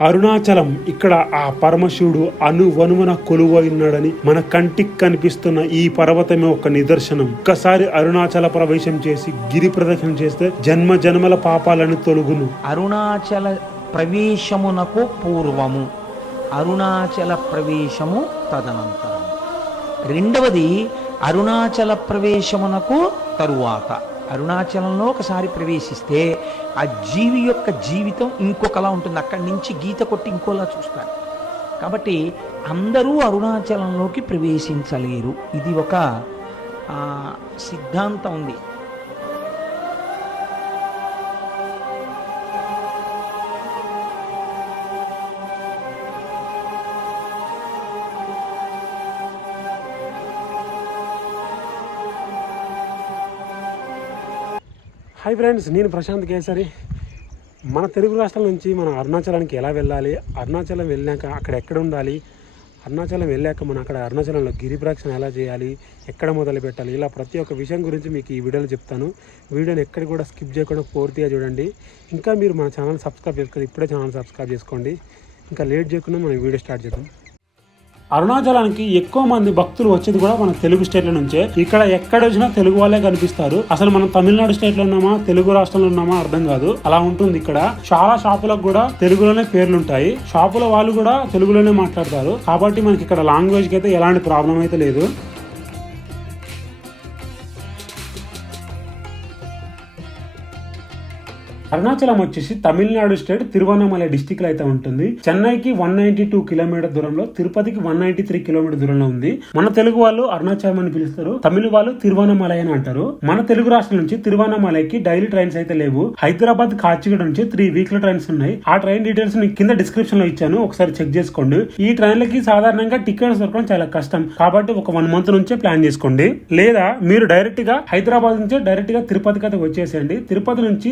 అరుణాచలం ఇక్కడ ఆ పరమశివుడు అనువనుమన కొలువైనాడని మన కంటికి కనిపిస్తున్న ఈ పర్వతమే ఒక నిదర్శనం. ఒక్కసారి అరుణాచల ప్రవేశం చేసి గిరి ప్రదక్షిణ చేస్తే జన్మ జన్మల పాపాలను తొలుగును. అరుణాచల ప్రవేశమునకు పూర్వము. అరుణాచల ప్రవేశము తదనంతరం. రెండవది అరుణాచల ప్రవేశమునకు తరువాత. అరుణాచలంలో ఒకసారి ప్రవేశిస్తే ఆ జీవి యొక్క జీవితం ఇంకొకలా ఉంటుంది. అక్కడి నుంచి గీత కొట్టి ఇంకోలా చూస్తారు. కాబట్టి అందరూ అరుణాచలంలోకి ప్రవేశించలేరు. ఇది ఒక సిద్ధాంతం ఉంది. హాయ్ ఫ్రెండ్స్ నేను ప్రశాంత్ కేసరి. మన తెలుగు రాష్ట్రాల నుంచి మనం అరుణాచలానికి ఎలా వెళ్ళాలి? అరుణాచలం వెళ్ళాక అక్కడ ఎక్కడ ఉండాలి? అరుణాచలం వెళ్ళాక మనం అక్కడ అరుణాచలంలో గిరిప్రక్షణ ఎలా చేయాలి? ఎక్కడ మొదలు పెట్టాలి? ఇలా ప్రతి ఒక్క విషయం గురించి మీకు ఈ వీడియోలో చెప్తాను. వీడియోని ఎక్కడ కూడా స్కిప్ చేయకుండా పూర్తిగా చూడండి. ఇంకా మీరు మన ఛానల్ సబ్స్క్రైబ్ చేసుకోండి ఇప్పుడే ఛానల్ సబ్స్క్రైబ్ చేసుకోండి. ఇంకా లేట్ చేయకుండా మనం వీడియో స్టార్ట్ చేద్దాం. అరుణాచలానికి ఎక్కువ మంది భక్తులు వచ్చేది కూడా మన తెలుగు స్టేట్ల నుంచే. ఇక్కడ ఎక్కడ వచ్చినా తెలుగు వాళ్ళే కనిపిస్తారు. అసలు మనం తమిళనాడు స్టేట్లో ఉన్నామా తెలుగు రాష్ట్రంలో ఉన్నామా అర్థం కాదు. అలా ఉంటుంది ఇక్కడ. చాలా షాపులకు కూడా తెలుగులోనే పేర్లుంటాయి. షాపుల వాళ్ళు కూడా తెలుగులోనే మాట్లాడతారు. కాబట్టి మనకి ఇక్కడ లాంగ్వేజ్కి అయితే ఎలాంటి ప్రాబ్లం అయితే లేదు. అరుణాచలం వచ్చేసి తమిళనాడు స్టేట్ తిరువన్నమల డిస్టిక్లో అయితే ఉంటుంది. చెన్నైకి వన్ నైన్టీ టూ కిలోమీటర్ దూరంలో తిరుపతికి వన్ నైన్టీ త్రీ కిలోమీటర్ దూరంలో ఉంది. మన తెలుగు వాళ్ళు అరుణాచలం అని పిలుస్తారు. తమిళ వాళ్ళు తిరువన్నమలై అని అంటారు. మన తెలుగు రాష్ట్రం నుంచి తిరువన్నమలైకి డైలీ ట్రైన్స్ అయితే లేవు. హైదరాబాద్ కాచిగూడ నుంచి త్రీ వీక్లీ ట్రైన్స్ ఉన్నాయి. ఆ ట్రైన్ డీటెయిల్స్ నేను కింద డిస్క్రిప్షన్లో ఇచ్చాను. ఒకసారి చెక్ చేసుకోండి. ఈ ట్రైన్లకి సాధారణంగా టికెట్స్ దొరకడం చాలా కష్టం. కాబట్టి ఒక వన్ మంత్ నుంచే ప్లాన్ చేసుకోండి. లేదా మీరు డైరెక్ట్గా హైదరాబాద్ నుంచి డైరెక్ట్గా తిరుపతికి అయితే వచ్చేసేయండి. తిరుపతి నుంచి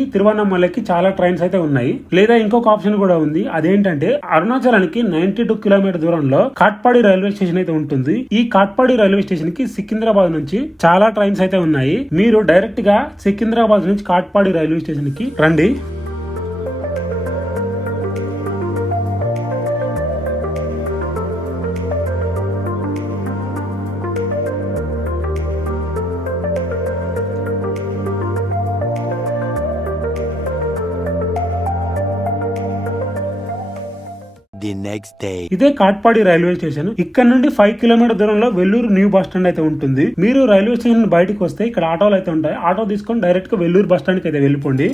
వాళ్ళకి చాలా ట్రైన్స్ అయితే ఉన్నాయి. లేదా ఇంకొక ఆప్షన్ కూడా ఉంది. అదేంటంటే అరుణాచలానికి నైన్టీ టూ కిలోమీటర్ దూరంలో కాట్పాడి రైల్వే స్టేషన్ అయితే ఉంటుంది. ఈ కాట్పాడి రైల్వే స్టేషన్కి సికింద్రాబాద్ నుంచి చాలా ట్రైన్స్ అయితే ఉన్నాయి. మీరు డైరెక్ట్గా సికింద్రాబాద్ నుంచి కాట్పాడి రైల్వే స్టేషన్కి రండి. నెక్స్ట్ డే ఇదే కాట్పాడి రైల్వే స్టేషన్. ఇక్కడ నుండి ఫైవ్ కిలోమీటర్ దూరంలో వెల్లూరు న్యూ బస్ స్టాండ్ అయితే ఉంటుంది. మీరు రైల్వే స్టేషన్ బయటకు వస్తే ఇక్కడ ఆటోలు అయితే ఉంటాయి. ఆటో తీసుకొని డైరెక్ట్గా వెల్లూరు బస్ స్టాండ్ అయితే వెళ్ళిపోండి.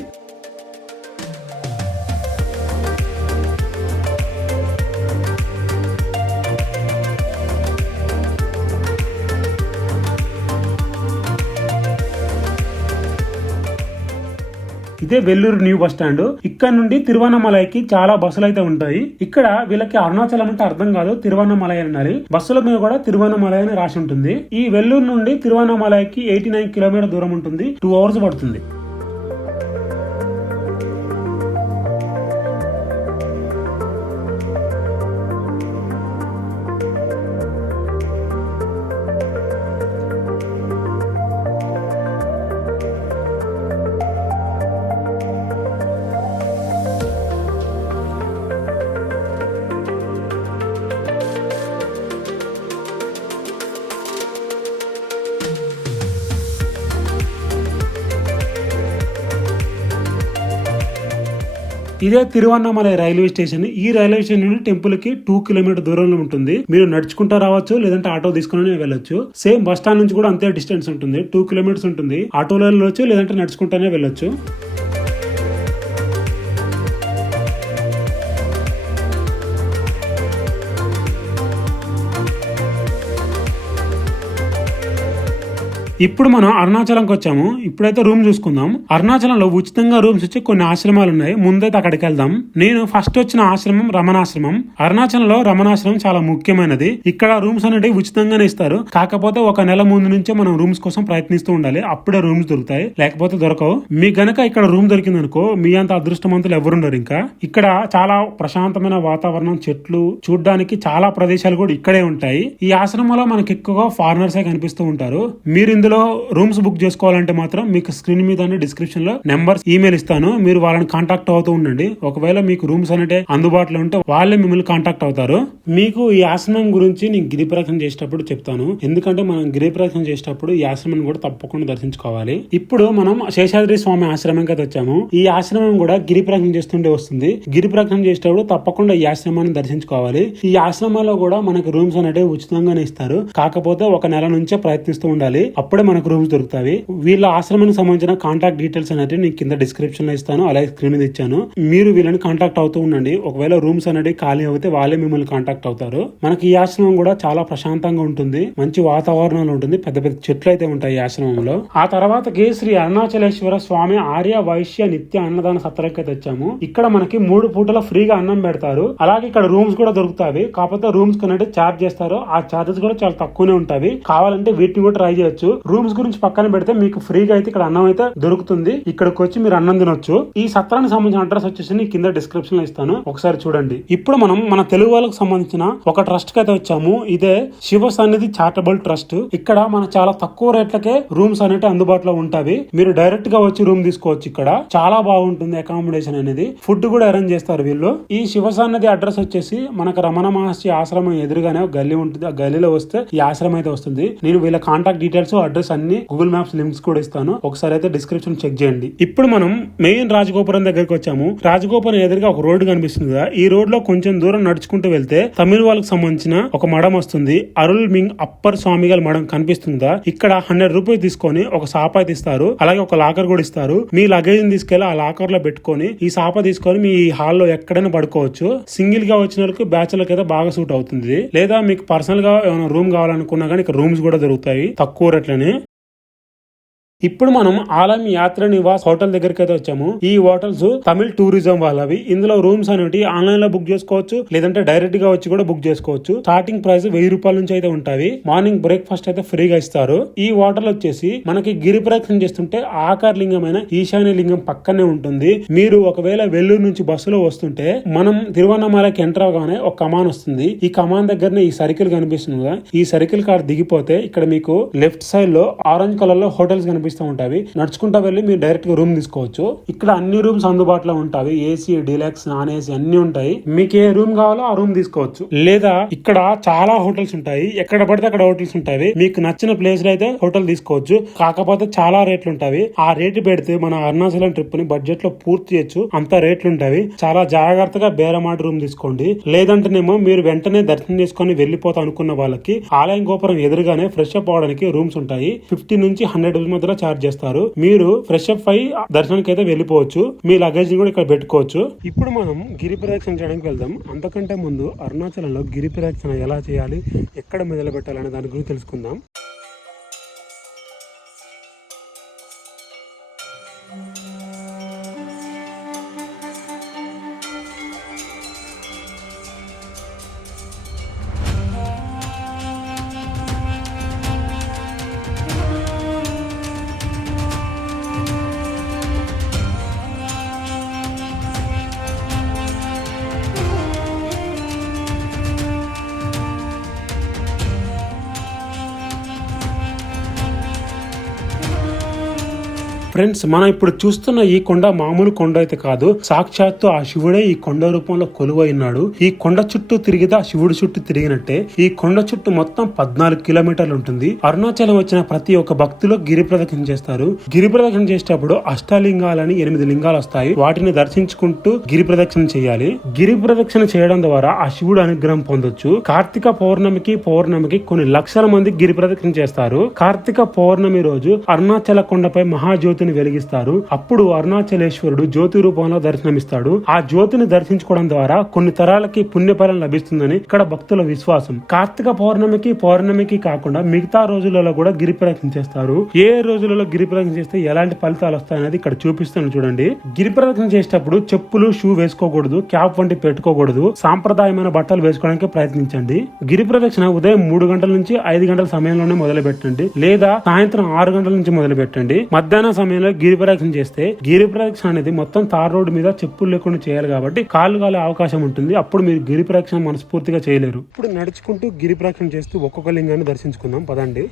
ఇదే వెల్లూరు న్యూ బస్ స్టాండ్. ఇక్కడ నుండి తిరువన్నమలైకి చాలా బస్సులు అయితే ఉంటాయి. ఇక్కడ వీళ్ళకి అరుణాచలం అంటే అర్థం కాదు తిరువన్నమలై అనాలి. బస్సుల మీద కూడా తిరువన్నమలై అని రాసి ఉంటుంది. ఈ వెల్లూరు నుండి తిరువన్నమలైకి ఎయిటీ నైన్ కిలోమీటర్ దూరం ఉంటుంది. టూ అవర్స్ పడుతుంది. ఇదే తిరువన్నామలై రైల్వే స్టేషన్. ఈ రైల్వే స్టేషన్ నుండి టెంపుల్కి టూ కిలోమీటర్ దూరంలో ఉంటుంది. మీరు నడుచుకుంటూ రావచ్చు లేదంటే ఆటో తీసుకుని వెళ్ళొచ్చు. సేమ్ బస్ స్టాండ్ నుంచి కూడా అంతే డిస్టెన్స్ ఉంటుంది. టూ కిలోమీటర్స్ ఉంటుంది. ఆటోలో వెళ్ళొచ్చు లేదంటే నడుచుకుంటూనే వెళ్ళొచ్చు. ఇప్పుడు మనం అరుణాచలంకి వచ్చాము. ఇప్పుడైతే రూమ్ చూసుకుందాం. అరుణాచలంలో ఉచితంగా రూమ్స్ వచ్చి కొన్ని ఆశ్రమాలు ఉన్నాయి. ముందైతే అక్కడికి వెళ్దాం. నేను ఫస్ట్ వచ్చిన ఆశ్రమం రమణాశ్రమం. అరుణాచలంలో రమణాశ్రమం చాలా ముఖ్యమైనది. ఇక్కడ రూమ్స్ అనేటివి ఉచితంగానే ఇస్తారు. కాకపోతే ఒక నెల ముందు నుంచే మనం రూమ్స్ కోసం ప్రయత్నిస్తూ ఉండాలి. అప్పుడే రూమ్స్ దొరుకుతాయి. లేకపోతే దొరకవు. మీ గనక ఇక్కడ రూమ్ దొరికింది అనుకో మీ అంత అదృష్టవంతులు ఎవరుండరు ఇంకా? ఇక్కడ చాలా ప్రశాంతమైన వాతావరణం చెట్లు చూడడానికి చాలా ప్రదేశాలు కూడా ఇక్కడే ఉంటాయి. ఈ ఆశ్రమంలో మనకి ఎక్కువగా ఫారినర్సే కనిపిస్తూ ఉంటారు. మీరు ఇందులో ఇందులో రూమ్స్ బుక్ చేసుకోవాలంటే మాత్రం మీకు స్క్రీన్ మీద డిస్క్రిప్షన్లో నెంబర్స్ ఈమెయిల్ ఇస్తాను. మీరు వాళ్ళని కాంటాక్ట్ అవుతూ ఉండండి. ఒకవేళ మీకు రూమ్స్ అనేటే అందుబాటులో ఉంటే వాళ్ళే మిమ్మల్ని కాంటాక్ట్ అవుతారు. మీకు ఈ ఆశ్రమం గురించి నేను గిరి ప్రదక్షిణ చేసేటప్పుడు చెప్తాను. ఎందుకంటే మనం గిరి ప్రదక్షిణ చేసేటప్పుడు ఈ ఆశ్రమం కూడా తప్పకుండా దర్శించుకోవాలి. ఇప్పుడు మనం శేషాద్రి స్వామి ఆశ్రమం కదా వచ్చాము. ఈ ఆశ్రమం కూడా గిరి ప్రదక్షిణ చేస్తుంటే వస్తుంది. గిరి ప్రదక్షిణ చేసేటప్పుడు తప్పకుండా ఈ ఆశ్రమాన్ని దర్శించుకోవాలి. ఈ ఆశ్రమంలో కూడా మనకు రూమ్స్ అనేవి ఉచితంగానే ఇస్తారు. కాకపోతే ఒక నెల నుంచే ప్రయత్నిస్తూ ఉండాలి. అప్పుడే మనకు రూమ్స్ దొరుకుతాయి. వీళ్ళ ఆశ్రమానికి సంబంధించిన కాంటాక్ట్ డీటెయిల్స్ అనేది నేను కింద డిస్క్రిప్షన్లో ఇస్తాను. అలాగే స్క్రీన్ మీద ఇచ్చాను. మీరు వీళ్ళని కాంటాక్ట్ అవుతూ ఉండండి. ఒకవేళ రూమ్స్ అనేవి ఖాళీ అవుతే వాళ్ళే మిమ్మల్ని కాంటాక్ట్ అవుతారు. మనకి ఈ ఆశ్రమం కూడా చాలా ప్రశాంతంగా ఉంటుంది. మంచి వాతావరణంలో ఉంటుంది. పెద్ద పెద్ద చెట్లు అయితే ఉంటాయి ఈ ఆశ్రమంలో. ఆ తర్వాతకి శ్రీ అరుణాచలేశ్వర స్వామి ఆర్య వైశ్య నిత్య అన్నదాన సత్రకి తెచ్చాము ఇక్కడ మనకి మూడు పూటల ఫ్రీగా అన్నం పెడతారు. అలాగే ఇక్కడ రూమ్స్ కూడా దొరుకుతాయి. కాకపోతే రూమ్స్ కొన్నట్టు చార్జ్ చేస్తారు. ఆ చార్జెస్ కూడా చాలా తక్కువనే ఉంటాయి. కావాలంటే వీటిని కూడా ట్రై చేయొచ్చు. రూమ్స్ గురించి పక్కన పెడితే మీకు ఫ్రీగా అయితే ఇక్కడ అన్నం అయితే దొరుకుతుంది. ఇక్కడికి వచ్చి మీరు అన్నం తినొచ్చు. ఈ సత్రానికి సంబంధించిన అడ్రస్ వచ్చేసి నేను కింద డిస్క్రిప్షన్లో ఇస్తాను. ఒకసారి చూడండి. ఇప్పుడు మనం మన తెలుగు వాళ్ళకి సంబంధించిన ఒక ట్రస్ట్కి అయితే వచ్చాము. ఇదే శివ సన్నిధి చారిటబుల్ ట్రస్ట్. ఇక్కడ మన చాలా తక్కువ రేట్లకే రూమ్స్ అనేవి అందుబాటులో ఉంటాయి. మీరు డైరెక్ట్గా వచ్చి రూమ్ తీసుకోవచ్చు ఇక్కడ. చాలా బాగుంటుంది అకామిడేషన్ అనేది. ఫుడ్ కూడా అరేంజ్ చేస్తారు వీళ్ళు. ఈ శివ సన్నిధి అడ్రస్ వచ్చేసి మనకు రమణ మహర్షి ఆశ్రమం ఎదురుగానే గల్లీ ఉంటుంది. ఆ గల్లీలో వస్తే ఈ ఆశ్రమం అయితే వస్తుంది. నేను వీళ్ళ కాంటాక్ట్ డీటెయిల్స్ అడ్రస్ అన్ని గూగుల్ మ్యాప్స్ లింక్స్ కూడా ఇస్తాను. ఒకసారి అయితే డిస్క్రిప్షన్ చెక్ చేయండి. ఇప్పుడు మనం మెయిన్ రాజగోపురం దగ్గరికి వచ్చాము. రాజగోపురం ఎదురుగా ఒక రోడ్డు కనిపిస్తుంది కదా. ఈ రోడ్లో కొంచెం దూరం నడుచుకుంటూ వెళ్తే తమిళ వాళ్ళకి సంబంధించిన ఒక మడం వస్తుంది. అరుల్ మింగ్ అప్పర్ స్వామిగల్ మడం కనిపిస్తుందా ఇక్కడ హండ్రెడ్ రూపీస్ తీసుకొని ఒక సాప ఇస్తారు. అలాగే ఒక లాకర్ కూడా ఇస్తారు. మీ లగేజ్ తీసుకెళ్ళి ఆ లాకర్లో పెట్టుకొని ఈ సాప తీసుకొని మీ హాల్లో ఎక్కడైనా పడుకోవచ్చు. సింగిల్గా వచ్చిన వాళ్ళకి బ్యాచులర్ అయితే బాగా సూట్ అవుతుంది. లేదా మీకు పర్సనల్గా ఏమైనా రూమ్ కావాలనుకున్నా కానీ ఇక్కడ రూమ్స్ కూడా దొరుకుతాయి. తక్కువ రేట్లని donner ఇప్పుడు మనం ఆలం యాత్ర నివాస్ హోటల్ దగ్గరికి అయితే వచ్చాము. ఈ హోటల్స్ తమిళ్ టూరిజం వాళ్ళవి. ఇందులో రూమ్స్ అనేవి ఆన్లైన్లో బుక్ చేసుకోవచ్చు లేదంటే డైరెక్ట్గా వచ్చి కూడా బుక్ చేసుకోవచ్చు. స్టార్టింగ్ ప్రైస్ వెయ్యి రూపాయల నుంచి అయితే ఉంటాయి. మార్నింగ్ బ్రేక్ఫాస్ట్ అయితే ఫ్రీగా ఇస్తారు. ఈ హోటల్ వచ్చేసి మనకి గిరి ప్రదక్షిణ చేస్తుంటే ఆకార లింగమైన ఈశాన్య లింగం పక్కనే ఉంటుంది. మీరు ఒకవేళ వెల్లూరు నుంచి బస్సులో వస్తుంటే మనం తిరువన్నమలకి ఎంటర్ అవగానే ఒక కమాన్ వస్తుంది. ఈ కమాన్ దగ్గరనే ఈ సర్కిల్ కనిపిస్తుంది. ఈ సర్కిల్ కాడ దిగిపోతే ఇక్కడ మీకు లెఫ్ట్ సైడ్లో ఆరెంజ్ కలర్లో హోటల్స్ కనిపిస్తూ ఉంటాయి. నడుచుకుంటా వెళ్ళి మీరు డైరెక్ట్గా రూమ్ తీసుకోవచ్చు. ఇక్కడ అన్ని రూమ్స్ అందుబాటులో ఉంటాయి. ఏసీ డిలక్స్ నాన్ ఏసీ అన్ని ఉంటాయి. మీకు ఏ రూమ్ కావాలో ఆ రూమ్ తీసుకోవచ్చు. లేదా ఇక్కడ చాలా హోటల్స్ ఉంటాయి. ఎక్కడ పడితే అక్కడ హోటల్స్ ఉంటాయి. మీకు నచ్చిన ప్లేస్లో అయితే హోటల్ తీసుకోవచ్చు. కాకపోతే చాలా రేట్లు ఉంటాయి. ఆ రేటు పెడితే మన అరుణాచలం ట్రిప్ని బడ్జెట్లో పూర్తి చేయొచ్చు. అంత రేట్లు ఉంటాయి. చాలా జాగ్రత్తగా బేరమాట రూమ్ తీసుకోండి. లేదంటేనేమో మీరు వెంటనే దర్శనం చేసుకొని వెళ్ళిపోతా అనుకున్న వాళ్ళకి ఆలయం గోపురం ఎదురుగానే ఫ్రెష్ అప్ అవడానికి రూమ్స్ ఉంటాయి. ఫిఫ్టీ నుంచి హండ్రెడ్ రూపీస్ మధ్యలో చార్జ్ చేస్తారు. మీరు ఫ్రెష్ అప్ అయి దర్శనానికి అయితే వెళ్ళిపోవచ్చు. మీ లగేజ్ కూడా ఇక్కడ పెట్టుకోవచ్చు. ఇప్పుడు మనం గిరి ప్రదక్షిణ చేయడానికి వెళ్దాం. అంతకంటే ముందు అరుణాచలంలో గిరి ప్రదక్షిణ ఎలా చేయాలి? ఎక్కడ మొదలు పెట్టాలనే దాని గురించి తెలుసుకుందాం. ఫ్రెండ్స్ మనం ఇప్పుడు చూస్తున్న ఈ కొండ మామూలు కొండ అయితే కాదు. సాక్షాత్తు ఆ శివుడే ఈ కొండ రూపంలో కొలువైనాడు ఈ కొండ చుట్టూ తిరిగితే ఆ శివుడి చుట్టూ తిరిగినట్టే. ఈ కొండ చుట్టూ మొత్తం పద్నాలుగు కిలోమీటర్లు ఉంటుంది. అరుణాచలం వచ్చిన ప్రతి ఒక్క భక్తిలో గిరి ప్రదక్షిణ చేస్తారు. గిరి ప్రదక్షిణ చేసేటప్పుడు అష్టలింగాలని ఎనిమిది లింగాలు వస్తాయి. వాటిని దర్శించుకుంటూ గిరి ప్రదక్షిణ చేయాలి. గిరి ప్రదక్షిణ చేయడం ద్వారా ఆ శివుడు అనుగ్రహం పొందొచ్చు. కార్తీక పౌర్ణమికి పౌర్ణమికి కొన్ని లక్షల మంది గిరి ప్రదక్షిణ చేస్తారు. కార్తీక పౌర్ణమి రోజు అరుణాచల కొండపై మహాజ్యోతిని వెలిగిస్తారు. అప్పుడు అరుణాచలేశ్వరుడు జ్యోతి రూపంలో దర్శనమిస్తాడు. ఆ జ్యోతిని దర్శించుకోవడం ద్వారా కొన్ని తరాలకి పుణ్యఫలం లభిస్తుందని ఇక్కడ భక్తుల విశ్వాసం. కార్తీక పౌర్ణమికి పౌర్ణమికి కాకుండా మిగతా రోజులలో కూడా గిరి ప్రదక్షిణ చేస్తారు. ఏ రోజులలో గిరి ప్రదక్షిణ చేస్తే ఎలాంటి ఫలితాలు వస్తాయనేది ఇక్కడ చూపిస్తాను చూడండి. గిరి ప్రదక్షిణ చేసేటప్పుడు చెప్పులు షూ వేసుకోకూడదు క్యాప్ వంటి పెట్టుకోకూడదు. సాంప్రదాయమైన బట్టలు వేసుకోవడానికి ప్రయత్నించండి. గిరి ప్రదక్షిణ ఉదయం మూడు గంటల నుంచి ఐదు గంటల సమయంలోనే మొదలు పెట్టండి లేదా సాయంత్రం ఆరు గంటల నుంచి మొదలు పెట్టండి మధ్యాహ్న సమయంలో గిరి ప్రదక్షిణ చేస్తే గిరి ప్రదక్షిణ అనేది మొత్తం తార్ రోడ్డు మీద చెప్పులు లేకుండా చేయాలి కాబట్టి కాళ్ళు కాలే అవకాశం ఉంటుంది. అప్పుడు మీరు గిరి ప్రదక్షిణ మనస్ఫూర్తిగా చేయలేరు. ఇప్పుడు నడుచుకుంటూ గిరి ప్రదక్షిణ చేస్తూ ఒక్కొక్క లింగాన్ని దర్శించుకుందాం. పదండి.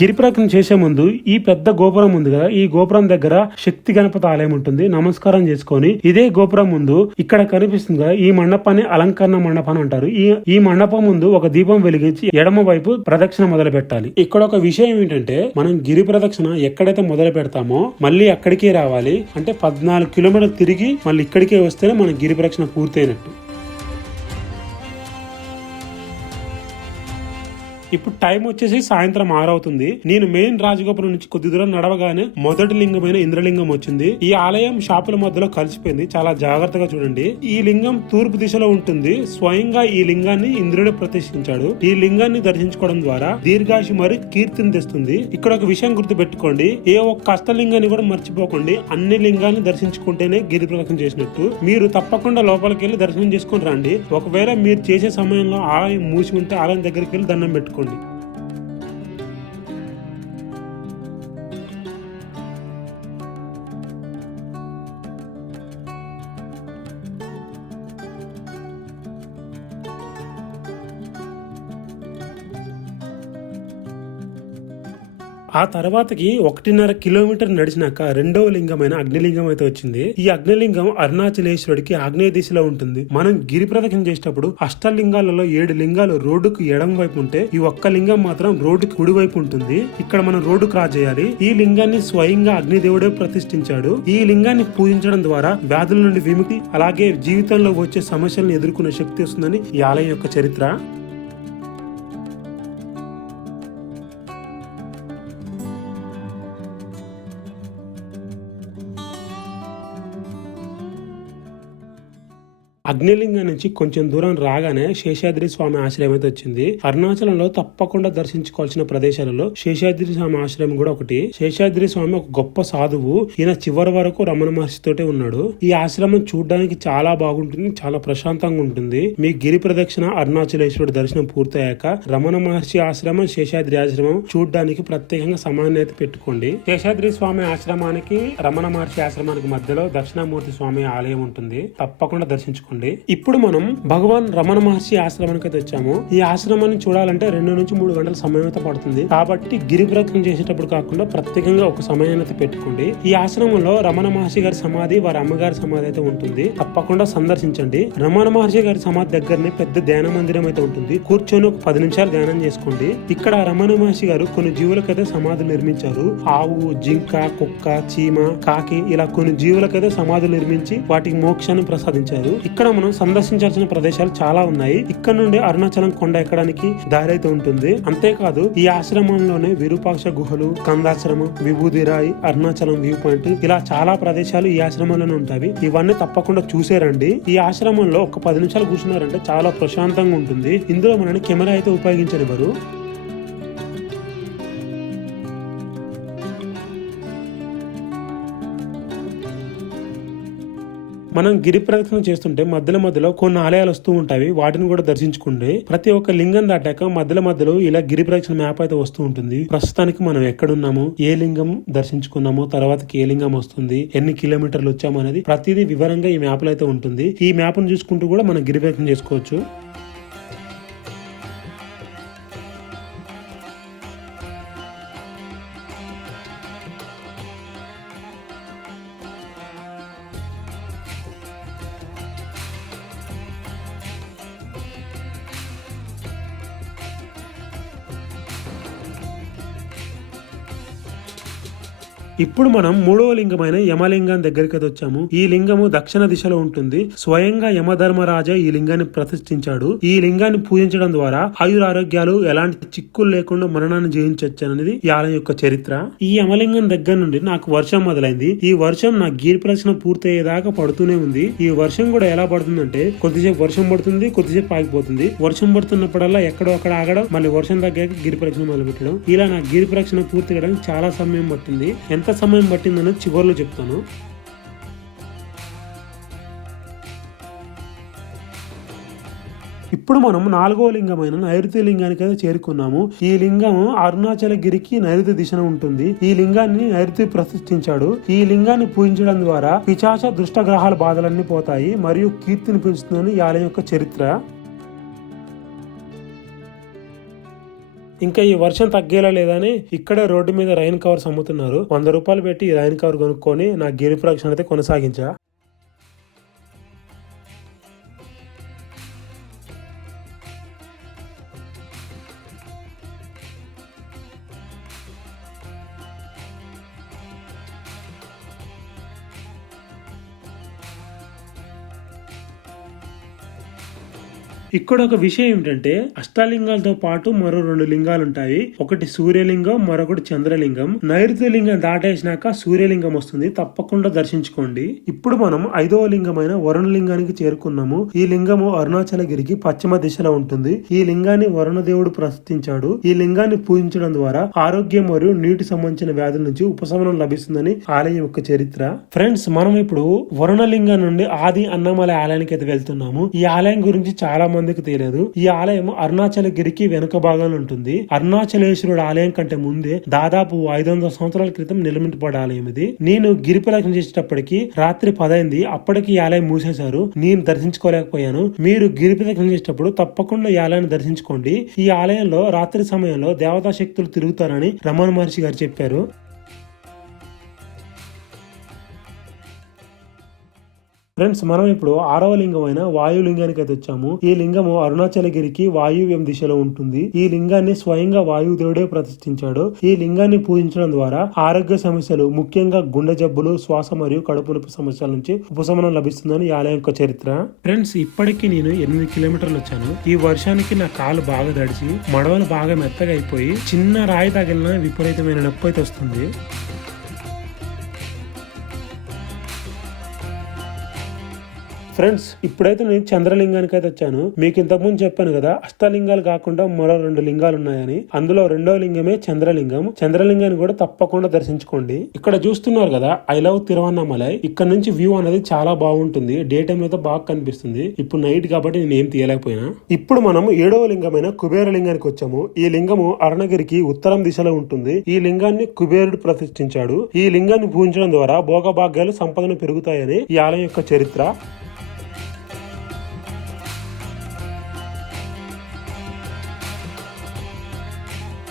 గిరి చేసే ముందు ఈ పెద్ద గోపురం ఉంది కదా ఈ గోపురం దగ్గర శక్తి గణపతి ఆలయం ఉంటుంది. నమస్కారం చేసుకొని ఇదే గోపురం ముందు ఇక్కడ కనిపిస్తుంది కదా ఈ మండపాన్ని అలంకరణ మండపం అంటారు. ఈ ఈ మండపం ముందు ఒక దీపం వెలిగించి ఎడమ వైపు ప్రదక్షిణ మొదలు పెట్టాలి. ఇక్కడ ఒక విషయం ఏంటంటే మనం గిరి ప్రదక్షిణ ఎక్కడైతే మొదలు పెడతామో మళ్ళీ అక్కడికే రావాలి. అంటే పద్నాలుగు కిలోమీటర్లు తిరిగి మళ్ళీ ఇక్కడికే వస్తేనే మన గిరి ప్రదక్షిణ పూర్తయినట్టు. ఇప్పుడు టైం వచ్చేసి సాయంత్రం ఆరు అవుతుంది నేను మెయిన్ రాజగోపురం నుంచి కొద్ది దూరం నడవగానే మొదటి లింగమైన ఇంద్రలింగం వచ్చింది. ఈ ఆలయం షాపుల మధ్యలో కలిసిపోయింది. చాలా జాగ్రత్తగా చూడండి. ఈ లింగం తూర్పు దిశలో ఉంటుంది. స్వయంగా ఈ లింగాన్ని ఇంద్రుడు ప్రతిష్ఠించాడు. ఈ లింగాన్ని దర్శించుకోవడం ద్వారా దీర్ఘాశి మరి కీర్తిని తెస్తుంది. ఇక్కడ ఒక విషయం గుర్తు పెట్టుకోండి ఏ ఒక్క అష్టలింగాన్ని కూడా మర్చిపోకండి. అన్ని లింగాన్ని దర్శించుకుంటేనే గిరి ప్రదక్షిణ చేసినట్టు. మీరు తప్పకుండా లోపలికి వెళ్ళి దర్శనం చేసుకుని రండి. ఒకవేళ మీరు చేసే సమయంలో ఆలయం మూసి ఉంటే ఆలయం దగ్గరికి వెళ్ళి దండం పెట్టుకోండి. Curly. ఆ తర్వాతకి ఒకటిన్నర కిలోమీటర్ నడిచినాక రెండవ లింగమైన అగ్నిలింగం అయితే వచ్చింది. ఈ అగ్నిలింగం అరుణాచలేశ్వరుడికి ఆగ్నేయ దిశలో ఉంటుంది. మనం గిరి ప్రదక్షిణ చేసేటప్పుడు అష్టలింగాలలో ఏడు లింగాలు రోడ్డుకు ఎడం వైపు ఉంటే ఈ ఒక్క లింగం మాత్రం రోడ్డుకి కుడి వైపు ఉంటుంది. ఇక్కడ మనం రోడ్డు క్రాస్ చేయాలి. ఈ లింగాన్ని స్వయంగా అగ్నిదేవుడే ప్రతిష్ఠించాడు. ఈ లింగాన్ని పూజించడం ద్వారా వ్యాధుల నుండి విముక్తి అలాగే జీవితంలో వచ్చే సమస్యలను ఎదుర్కొనే శక్తి వస్తుందని ఈ ఆలయం యొక్క చరిత్ర. అగ్నిలింగం నుంచి కొంచెం దూరం రాగానే శేషాద్రి స్వామి ఆశ్రయం అయితే వచ్చింది. అరుణాచలంలో తప్పకుండా దర్శించుకోవాల్సిన ప్రదేశాలలో శేషాద్రి స్వామి ఆశ్రయం కూడా ఒకటి. శేషాద్రి స్వామి ఒక గొప్ప సాధువు. ఈయన చివరి వరకు రమణ మహర్షితోటే ఉన్నాడు. ఈ ఆశ్రమం చూడడానికి చాలా బాగుంటుంది చాలా ప్రశాంతంగా ఉంటుంది. మీ గిరి ప్రదక్షిణ అరుణాచలేశ్వరుడు దర్శనం పూర్తయ్యాక రమణ మహర్షి ఆశ్రమం శేషాద్రి ఆశ్రమం చూడడానికి ప్రత్యేకంగా సమాన్యత పెట్టుకోండి. శేషాద్రి స్వామి ఆశ్రమానికి రమణ మహర్షి ఆశ్రమానికి మధ్యలో దక్షిణామూర్తి స్వామి ఆలయం ఉంటుంది. తప్పకుండా దర్శించుకోండి. ఇప్పుడు మనం భగవాన్ రమణ మహర్షి ఆశ్రమానికి అయితే వచ్చాము. ఈ ఆశ్రమాన్ని చూడాలంటే రెండు నుంచి మూడు గంటల సమయం అయితే పడుతుంది. కాబట్టి గిరి చేసేటప్పుడు కాకుండా ప్రత్యేకంగా ఒక సమయాన్ని అయితే పెట్టుకోండి. ఈ ఆశ్రమంలో రమణ మహర్షి గారి సమాధి వారి అమ్మగారి సమాధి అయితే ఉంటుంది. తప్పకుండా సందర్శించండి. రమణ మహర్షి గారి సమాధి దగ్గరనే పెద్ద ధ్యాన మందిరం అయితే ఉంటుంది. కూర్చొని ఒక పది నిమిషాలు ధ్యానం చేసుకోండి. ఇక్కడ రమణ మహర్షి గారు కొన్ని జీవులకైతే సమాధులు నిర్మించారు. ఆవు జింక కుక్క చీమ కాకి ఇలా కొన్ని జీవులకైతే సమాధులు నిర్మించి వాటికి మోక్షాన్ని ప్రసాదించారు. ఇక్కడ మనం సందర్శించాల్సిన ప్రదేశాలు చాలా ఉన్నాయి. ఇక్కడ నుండి అరుణాచలం కొండ ఎక్కడానికి దారి అయితే ఉంటుంది. అంతేకాదు ఈ ఆశ్రమంలోనే విరూపాక్ష గుహలు కందాశ్రమం విభూది రాయి అరుణాచలం వ్యూ పాయింట్ ఇలా చాలా ప్రదేశాలు ఈ ఆశ్రమంలోనే ఉంటాయి. ఇవన్నీ తప్పకుండా చూసేరండి. ఈ ఆశ్రమంలో ఒక పది నిమిషాలు కూర్చున్నారంటే చాలా ప్రశాంతంగా ఉంటుంది. ఇందులో మనని కెమెరా అయితే ఉపయోగించనివ్వరు. మనం గిరి ప్రదక్షిణ చేస్తుంటే మధ్యలో మధ్యలో కొన్ని ఆలయాలు వస్తూ ఉంటాయి. వాటిని కూడా దర్శించుకుంటే ప్రతి ఒక్క లింగం దాటాక మధ్యలో మధ్యలో ఇలా గిరి ప్రదక్షిణ మ్యాప్ అయితే వస్తూ ఉంటుంది. ప్రస్తుతానికి మనం ఎక్కడున్నాము ఏ లింగం దర్శించుకున్నాము తర్వాతకి ఏ లింగం వస్తుంది ఎన్ని కిలోమీటర్లు వచ్చాము అనేది ప్రతిదీ వివరంగా ఈ మ్యాప్లో అయితే ఉంటుంది. ఈ మ్యాప్ను చూసుకుంటూ కూడా మనం గిరి ప్రదక్షిణ చేసుకోవచ్చు. ఇప్పుడు మనం మూడవ లింగమైన యమలింగం దగ్గరికి వచ్చాము. ఈ లింగము దక్షిణ దిశలో ఉంటుంది. స్వయంగా యమధర్మరాజా ఈ లింగాన్ని ప్రతిష్ఠించాడు. ఈ లింగాన్ని పూజించడం ద్వారా ఆయుర ఆరోగ్యాలు ఎలాంటి చిక్కులు లేకుండా మరణాన్ని జయించవచ్చు అనేది ఈ ఆలయం యొక్క చరిత్ర. ఈ యమలింగం దగ్గర నుండి నాకు వర్షం మొదలైంది. ఈ వర్షం నా గిరి ప్రదక్షిణ పూర్తయ్యేదాకా పడుతూనే ఉంది. ఈ వర్షం కూడా ఎలా పడుతుందంటే కొద్దిసేపు వర్షం పడుతుంది కొద్దిసేపు ఆగిపోతుంది. వర్షం పడుతున్నప్పుడల్లా ఎక్కడో అక్కడ ఆగడం మళ్ళీ వర్షం తగ్గాక గిరి ప్రదక్షిణ మొదలు పెట్టడం ఇలా నా గిరి ప్రదక్షిణ పూర్తి చేయడానికి చాలా సమయం పట్టింది. ఎంత సమయం పట్టిందనో చివరిలో చెప్తాను. ఇప్పుడు మనం నాలుగో లింగమైన నైరుతి లింగానికి అయితే చేరుకున్నాము. ఈ లింగం అరుణాచల గిరికి నైరుతి దిశన ఉంటుంది. ఈ లింగాన్ని నైరుతి ప్రతిష్ఠించాడు. ఈ లింగాన్ని పూజించడం ద్వారా పిచాచ దుష్ట గ్రహాల బాధలన్నీ పోతాయి మరియు కీర్తిని పెంచుతుందని ఈ ఆలయం యొక్క చరిత్ర. ఇంకా ఈ వర్షం తగ్గేలా లేదని ఇక్కడే రోడ్డు మీద రైన్ కవర్స్ అమ్ముతున్నారు. వంద రూపాయలు పెట్టి ఈ రైన్ కవర్ కొనుక్కొని నా గిరి ప్రొడక్షన్ అయితే కొనసాగించా. ఇక్కడ ఒక విషయం ఏమిటంటే అష్టాలింగాలతో పాటు మరో రెండు లింగాలు ఉంటాయి. ఒకటి సూర్యలింగం మరొకటి చంద్రలింగం. నైరుతి లింగం దాటేసినాక సూర్యలింగం వస్తుంది. తప్పకుండా దర్శించుకోండి. ఇప్పుడు మనం ఐదవ లింగమైన వరుణ లింగానికి చేరుకున్నాము. ఈ లింగము అరుణాచలగిరికి పశ్చిమ దిశలో ఉంటుంది. ఈ లింగాన్ని వరుణ దేవుడు ప్రతిష్ఠించాడు. ఈ లింగాన్ని పూజించడం ద్వారా ఆరోగ్యం మరియు నీటి సంబంధించిన వ్యాధుల నుంచి ఉపశమనం లభిస్తుందని ఆలయం యొక్క చరిత్ర. ఫ్రెండ్స్ మనం ఇప్పుడు వరుణలింగం నుండి ఆది అన్నమలై ఆలయానికి అయితే వెళ్తున్నాము. ఈ ఆలయం గురించి చాలా మందికి తెలియదు. ఈ ఆలయం అరుణాచల గిరికి వెనుక భాగంలో ఉంటుంది. అరుణాచలేశ్వరుడు ఆలయం కంటే ముందే దాదాపు ఐదు వందల సంవత్సరాల క్రితం నిర్మించబడ్డ ఆలయం ఇది. నేను గిరి ప్రదక్షిణ చేసేటప్పటికి రాత్రి పదైంది. అప్పటికి ఈ ఆలయం మూసేశారు. నేను దర్శించుకోలేకపోయాను. మీరు గిరి ప్రదక్షిణ చేసేటప్పుడు తప్పకుండా ఈ ఆలయాన్ని దర్శించుకోండి. ఈ ఆలయంలో రాత్రి సమయంలో దేవతా శక్తులు తిరుగుతారని రమణ మహర్షి గారు చెప్పారు. ఫ్రెండ్స్ మనం ఇప్పుడు ఆరవ లింగమైన వాయు లింగానికి అయితే వచ్చాము ఈ లింగము అరుణాచలగిరికి వాయువ్యం దిశలో ఉంటుంది. ఈ లింగాన్ని స్వయంగా వాయుదేవుడే ప్రతిష్ఠించాడు. ఈ లింగాన్ని పూజించడం ద్వారా ఆరోగ్య సమస్యలు ముఖ్యంగా గుండె జబ్బులు శ్వాస మరియు కడుపు నొప్పి సమస్యల నుంచి ఉపశమనం లభిస్తుందని ఈ ఆలయం యొక్క చరిత్ర. ఫ్రెండ్స్ ఇప్పటికీ నేను ఎనిమిది కిలోమీటర్లు వచ్చాను. ఈ వర్షానికి నా కాలు బాగా దడిచి మడవలు బాగా మెత్తగా అయిపోయి చిన్న రాయి తగిలిన విపరీతమైన నొప్పి అయితే వస్తుంది. ఫ్రెండ్స్ ఇప్పుడైతే నేను చంద్రలింగానికి అయితే వచ్చాను. మీకు ఇంతకుముందు చెప్పాను కదా అష్టలింగాలు కాకుండా మరో రెండు లింగాలు ఉన్నాయని అందులో రెండో లింగమే చంద్రలింగం. చంద్రలింగాన్ని కూడా తప్పకుండా దర్శించుకోండి. ఇక్కడ చూస్తున్నారు కదా ఐ లవ్ తిరువన్నామలై ఇక్కడ నుంచి వ్యూ అనేది చాలా బాగుంటుంది. డే టైం అయితే బాగా కనిపిస్తుంది. ఇప్పుడు నైట్ కాబట్టి నేను ఏం తీయలేకపోయినా. ఇప్పుడు మనం ఏడవ లింగమైన కుబేర లింగానికి వచ్చాము. ఈ లింగము అరుణగిరికి ఉత్తరం దిశలో ఉంటుంది. ఈ లింగాన్ని కుబేరుడు ప్రతిష్ఠించాడు. ఈ లింగాన్ని పూజించడం ద్వారా భోగభాగ్యాలు సంపదను పెరుగుతాయని ఈ ఆలయం యొక్క చరిత్ర.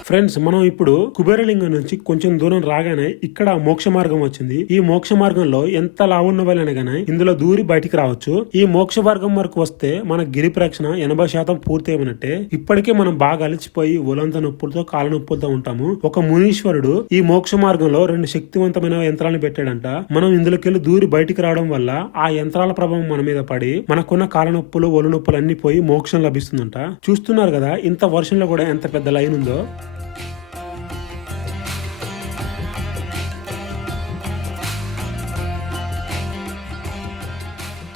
ఫ్రెండ్స్ మనం ఇప్పుడు కుబేరలింగం నుంచి కొంచెం దూరం రాగానే ఇక్కడ మోక్ష మార్గం వచ్చింది. ఈ మోక్ష మార్గంలో ఎంత లావున్న వాళ్ళైనా గానీ ఇందులో దూరి బయటికి రావచ్చు. ఈ మోక్ష మార్గం వరకు వస్తే మన గిరి ప్రక్షణ ఎనభై శాతం పూర్తి అయినట్టే. ఇప్పటికే మనం బాగా అలిచిపోయి ఒలంత నొప్పులతో కాళ్ళ నొప్పులతో ఉంటాము. ఒక మునీశ్వరుడు ఈ మోక్ష మార్గంలో రెండు శక్తివంతమైన యంత్రాలను పెట్టాడంట. మనం ఇందులోకెళ్ళి దూరి బయటికి రావడం వల్ల ఆ యంత్రాల ప్రభావం మన మీద పడి మనకున్న కాళ్ళ నొప్పులు ఒళ్ళు నొప్పులు అన్ని పోయి మోక్షం లభిస్తుందంట. చూస్తున్నారు కదా ఇంత వర్షంలో కూడా ఎంత పెద్ద లైన్ ఉందో.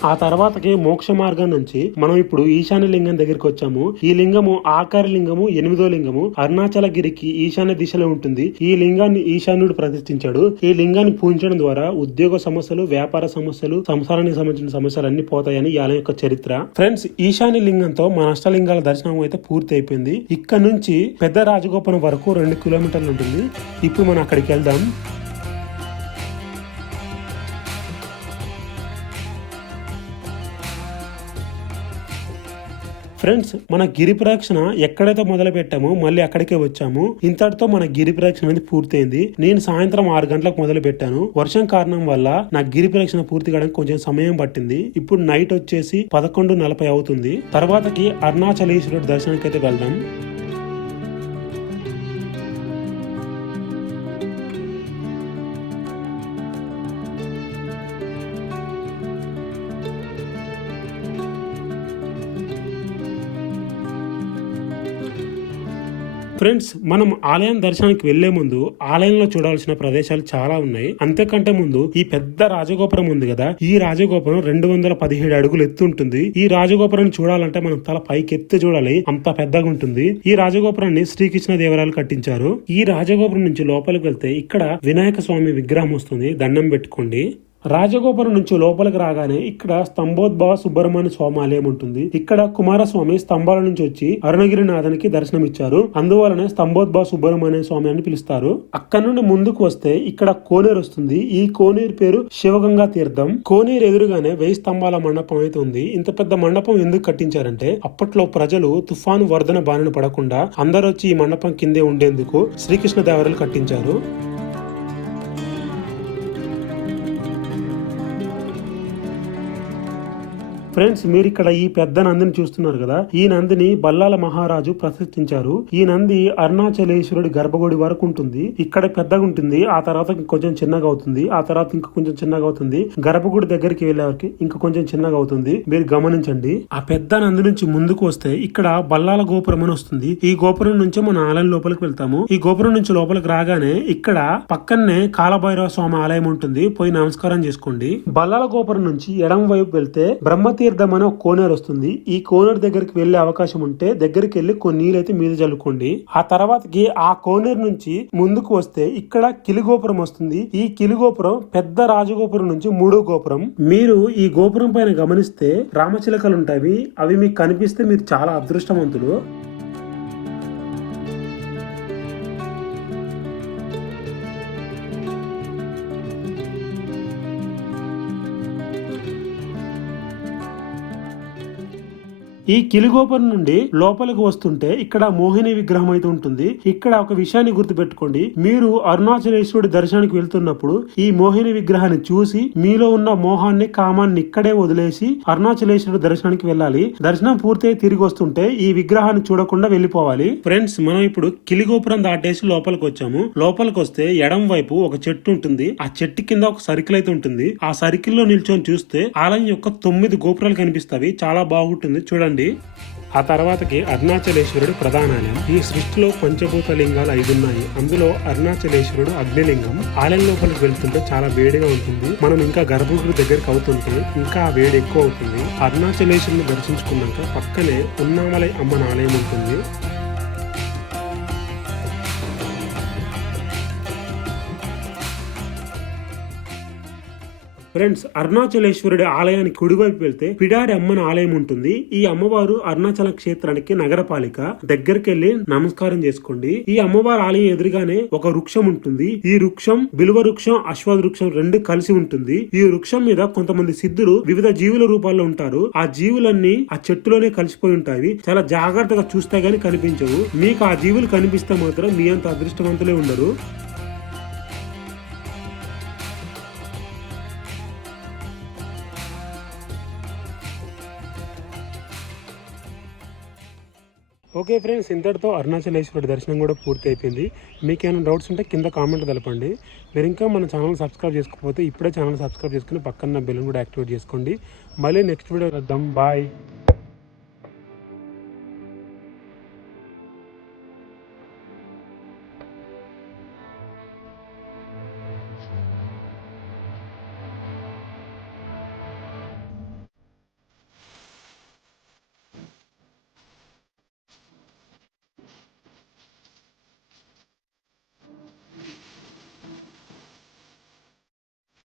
ఆ తర్వాతకి మోక్ష మార్గం నుంచి మనం ఇప్పుడు ఈశాన్య లింగం దగ్గరికి వచ్చాము. ఈ లింగము ఆకార లింగము ఎనిమిదో లింగము అరుణాచల గిరికి ఈశాన్య దిశలో ఉంటుంది. ఈ లింగాన్ని ఈశాన్యుడు ప్రతిష్ఠించాడు. ఈ లింగాన్ని పూజించడం ద్వారా ఉద్యోగ సమస్యలు వ్యాపార సమస్యలు సంసారానికి సంబంధించిన సమస్యలు అన్ని పోతాయని ఈ ఆలయం యొక్క చరిత్ర. ఫ్రెండ్స్ ఈశాన్య లింగంతో మన అష్టలింగాల దర్శనం అయితే పూర్తి అయిపోయింది. ఇక్కడ నుంచి పెద్ద రాజగోపురం వరకు రెండు కిలోమీటర్లు ఉంటుంది. ఇప్పుడు మనం అక్కడికి వెళ్దాం. ఫ్రెండ్స్ మన గిరి ప్రదక్షిణ ఎక్కడైతే మొదలు పెట్టామో మళ్ళీ అక్కడికే వచ్చాము ఇంతటితో మన గిరి ప్రదక్షిణ అనేది పూర్తయింది. నేను సాయంత్రం ఆరు గంటలకు మొదలు పెట్టాను వర్షం కారణం వల్ల నా గిరి ప్రదక్షిణ పూర్తి కావడానికి కొంచెం సమయం పట్టింది. ఇప్పుడు నైట్ వచ్చేసి పదకొండు నలభై అవుతుంది. తర్వాతకి అరుణాచలేశ్వరుడు దర్శనానికి అయితే వెళ్దాం. ఫ్రెండ్స్ మనం ఆలయం దర్శనానికి వెళ్ళే ముందు ఆలయంలో చూడాల్సిన ప్రదేశాలు చాలా ఉన్నాయి. అంతేకంటే ముందు ఈ పెద్ద రాజగోపురం ఉంది కదా. ఈ రాజగోపురం రెండు వందల పదిహేడు అడుగులు ఎత్తు ఉంటుంది. ఈ రాజగోపురం చూడాలంటే మనం తల పైకి ఎత్తి చూడాలి. అంత పెద్దగా ఉంటుంది. ఈ రాజగోపురాన్ని శ్రీకృష్ణ దేవరాలు కట్టించారు. ఈ రాజగోపురం నుంచి లోపలికి వెళ్తే ఇక్కడ వినాయక స్వామి విగ్రహం వస్తుంది. దండం పెట్టుకోండి. రాజగోపురం నుంచి లోపలికి రాగానే ఇక్కడ స్తంభోద్భవ సుబ్రహ్మణ్య స్వామి ఆలయం ఉంటుంది. ఇక్కడ కుమారస్వామి స్తంభాల నుంచి వచ్చి అరుణగిరినాథనికి దర్శనమిచ్చారు. అందువలనే స్తంభోద్భవ సుబ్రహ్మణ్య స్వామి అని పిలుస్తారు. అక్కడ నుండి ముందుకు వస్తే ఇక్కడ కోనేరు వస్తుంది. ఈ కోనేరు పేరు శివగంగా తీర్థం. కోనేరు ఎదురుగానే వెయ్యి స్తంభాల మండపం అయితే ఉంది. ఇంత పెద్ద మండపం ఎందుకు కట్టించారంటే అప్పట్లో ప్రజలు తుఫాను వరదన బారిన పడకుండా అందరూ వచ్చి ఈ మండపం కిందే ఉండేందుకు శ్రీకృష్ణదేవరాయలు కట్టించారు. ఫ్రెండ్స్ మీరు ఇక్కడ ఈ పెద్ద నందిని చూస్తున్నారు కదా? ఈ నందిని బల్లాల మహారాజు ప్రతిష్ఠించారు. ఈ నంది అరుణాచలేశ్వరుడి గర్భగుడి వరకు ఉంటుంది. ఇక్కడ పెద్దగా ఉంటుంది. ఆ తర్వాత కొంచెం చిన్నగా అవుతుంది. ఆ తర్వాత ఇంకా కొంచెం చిన్నగా అవుతుంది. గర్భగుడి దగ్గరికి వెళ్ళేవారికి ఇంకా కొంచెం చిన్నగా అవుతుంది. మీరు గమనించండి. ఆ పెద్ద నంది నుంచి ముందుకు వస్తే ఇక్కడ బల్లాల గోపురం అని వస్తుంది. ఈ గోపురం నుంచి మన ఆలయం లోపలికి వెళ్తాము. ఈ గోపురం నుంచి లోపలికి రాగానే ఇక్కడ పక్కనే కాలభైరవ స్వామి ఆలయం ఉంటుంది. పోయి నమస్కారం చేసుకోండి. బల్లాల గోపురం నుంచి ఎడం వైపు వెళ్తే తీర్థం అనే ఒక కోనేరు వస్తుంది. ఈ కోనేరు దగ్గరికి వెళ్ళే అవకాశం ఉంటే దగ్గరికి వెళ్ళి కొన్ని నీళ్ళైతే మీద చల్లుకోండి. ఆ తర్వాతకి ఆ కోనేరు నుంచి ముందుకు వస్తే ఇక్కడ కిలిగోపురం వస్తుంది. ఈ కిలిగోపురం పెద్ద రాజగోపురం నుంచి మూడో గోపురం. మీరు ఈ గోపురం పైన గమనిస్తే రామచిలకలు ఉంటాయి. అవి మీకు కనిపిస్తే మీరు చాలా అదృష్టవంతులు. ఈ కిలిగోపురం నుండి లోపలికి వస్తుంటే ఇక్కడ మోహిని విగ్రహం అయితే ఉంటుంది. ఇక్కడ ఒక విషయాన్ని గుర్తుపెట్టుకోండి. మీరు అరుణాచలేశ్వరుడి దర్శనానికి వెళ్తున్నప్పుడు ఈ మోహిని విగ్రహాన్ని చూసి మీలో ఉన్న మోహాన్ని కామాన్ని ఇక్కడే వదిలేసి అరుణాచలేశ్వరుడి దర్శనానికి వెళ్ళాలి. దర్శనం పూర్తయి తిరిగి వస్తుంటే ఈ విగ్రహాన్ని చూడకుండా వెళ్ళిపోవాలి. ఫ్రెండ్స్ మనం ఇప్పుడు కిలిగోపురం దాటేసి లోపలికి వచ్చాము. లోపలికి వస్తే ఎడం వైపు ఒక చెట్టు ఉంటుంది. ఆ చెట్టు కింద ఒక సర్కిల్ అయితే ఉంటుంది. ఆ సర్కిల్లో నిల్చొని చూస్తే ఆలయం యొక్క తొమ్మిది గోపురాలు కనిపిస్తాయి. చాలా బాగుంటుంది. చూడండి. ఆ తర్వాతకి అరుణాచలేశ్వరుడు ప్రధానాలయం. ఈ సృష్టిలో పంచభూత లింగాలు ఐదు ఉన్నాయి అందులో అరుణాచలేశ్వరుడు అగ్నిలింగం. ఆలయం లోపలికి వెళ్తుంటే చాలా వేడిగా ఉంటుంది. మనం ఇంకా గర్భగుడి దగ్గరికి అవుతుంటే ఇంకా ఆ వేడి ఎక్కువ అవుతుంది. అరుణాచలేశ్వరుని దర్శించుకున్నాక పక్కనే ఉన్నామలై అమ్మన ఆలయం ఉంటుంది. ఫ్రెండ్స్ అరుణాచలేశ్వరుడి ఆలయానికి కుడివైపు వెళ్తే పిడారి అమ్మని ఆలయం ఉంటుంది. ఈ అమ్మవారు అరుణాచల క్షేత్రానికి నగరపాలిక. దగ్గరికి వెళ్ళి నమస్కారం చేసుకోండి. ఈ అమ్మవారి ఆలయం ఎదురుగానే ఒక వృక్షం ఉంటుంది. ఈ వృక్షం బిలువ వృక్షం అశ్వ వృక్షం రెండు కలిసి ఉంటుంది. ఈ వృక్షం మీద కొంతమంది సిద్ధులు వివిధ జీవుల రూపాల్లో ఉంటారు. ఆ జీవులన్నీ ఆ చెట్టులోనే కలిసిపోయి ఉంటాయి. చాలా జాగ్రత్తగా చూస్తే గానీ కనిపించవు. మీకు ఆ జీవులు కనిపిస్తే మాత్రం మీ అంత అదృష్టవంతులే ఉండరు. ఓకే ఫ్రెండ్స్ ఇంతటితో అరుణాచలేశ్వరుడి దర్శనం కూడా పూర్తి అయిపోయింది. మీకు ఏమైనా డౌట్స్ ఉంటే కింద కామెంట్ తెలపండి. మీరు ఇంకా మన ఛానల్ సబ్స్క్రైబ్ చేసుకోకపోతే ఇప్పుడే ఛానల్ సబ్స్క్రైబ్ చేసుకుని పక్కన బెల్ కూడా యాక్టివేట్ చేసుకోండి. మళ్ళీ నెక్స్ట్ వీడియో వద్దాం బాయ్.